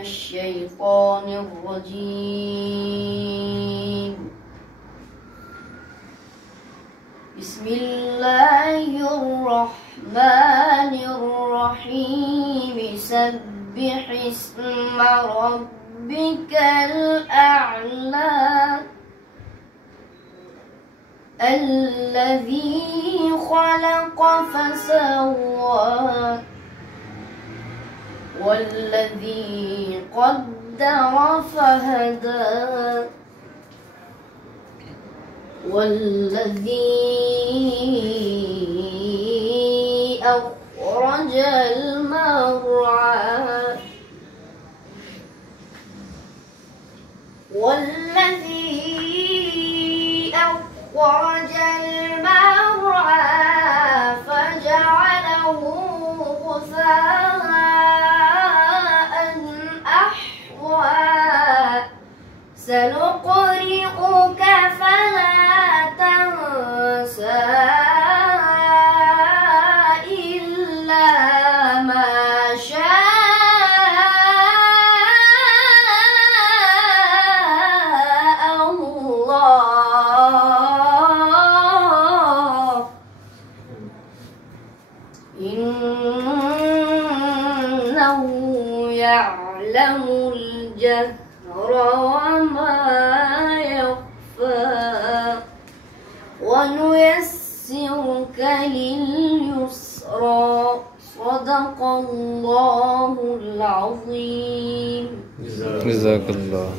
الشيطان الرجيم. بسم الله الرحمن الرحيم. سبح اسم ربك الأعلى الذي خلق فسوى والذي قدر فهدى والذي أخرج المرعى أخرج المرعى فجعله غثاء أحوى سنقرئك فلا تنسى إلا ما شاء الله إنه يعلم الجهر وما يخفى ونيسرك لليسرى صدق الله العظيم. جزاك الله.